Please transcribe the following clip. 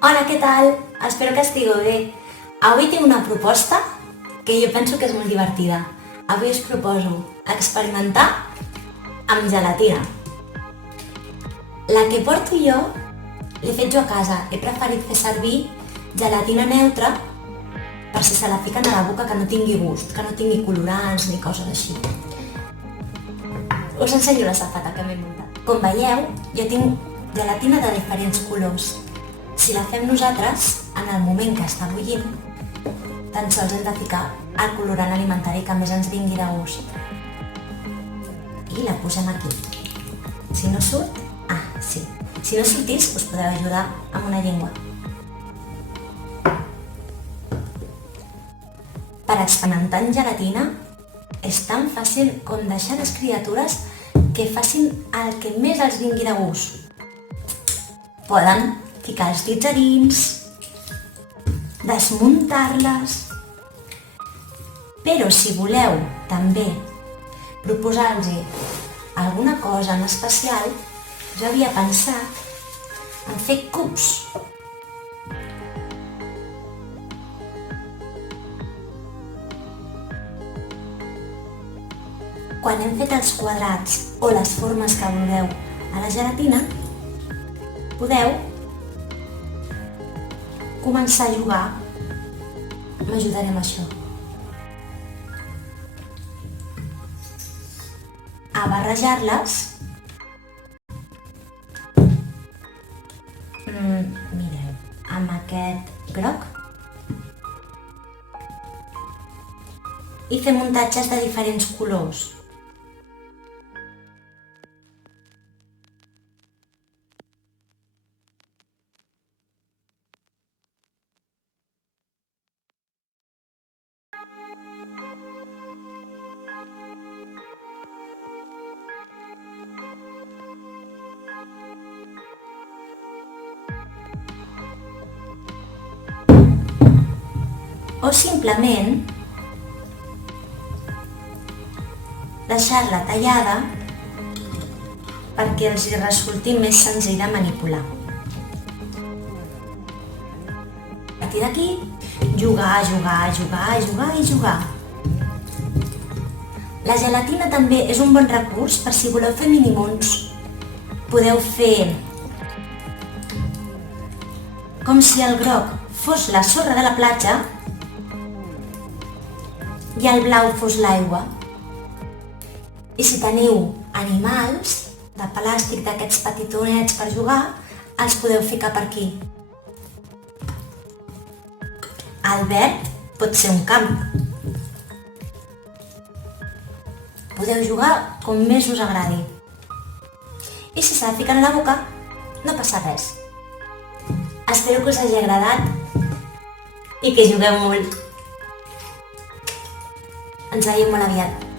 Hola, què tal? Espero que estigueu bé. Avui tinc una proposta que jo penso que és molt divertida. Avui us proposo experimentar amb gelatina. La que porto jo l'he fet jo a casa. He preferit fer servir gelatina neutra per si se la fiquen a la boca que no tingui gust, que no tingui colorants ni coses així. Us ensenyo la safata que m'he muntat. Com veieu, jo tinc gelatina de diferents colors. Si la fem nosaltres, en el moment que està bullint, tan sols hem de ficar el colorant alimentari que més ens vingui de gust. I la posem aquí. Si no surt, sí. Si no sortís, us podeu ajudar amb una llengua. Per experimentar en gelatina és tan fàcil com deixar les criatures que facin el que més els vingui de gust. Poden ficar els dits a dins, desmuntar-les, però si voleu també proposar-los alguna cosa en especial, jo havia pensat en fer cubs. Quan hem fet els quadrats o les formes que vulgueu a la gelatina, podeu començar a jugar. M'ajudaré amb això. A barrejar-les. Mireu, amb aquest groc. I fer muntatges de diferents colors. O simplement deixar-la tallada perquè els resulti més senzill de manipular. A partir d'aquí, jugar. La gelatina també és un bon recurs per si voleu fer minimons. Podeu fer com si el groc fos la sorra de la platja i el blau fos l'aigua. I si teniu animals de plàstic d'aquests petitonets per jugar, els podeu ficar per aquí. El verd pot ser un camp. Podeu jugar com més us agradi. I si se la fiquen a la boca, no passa res. Espero que us hagi agradat i que jugueu molt. Ens veiem molt aviat.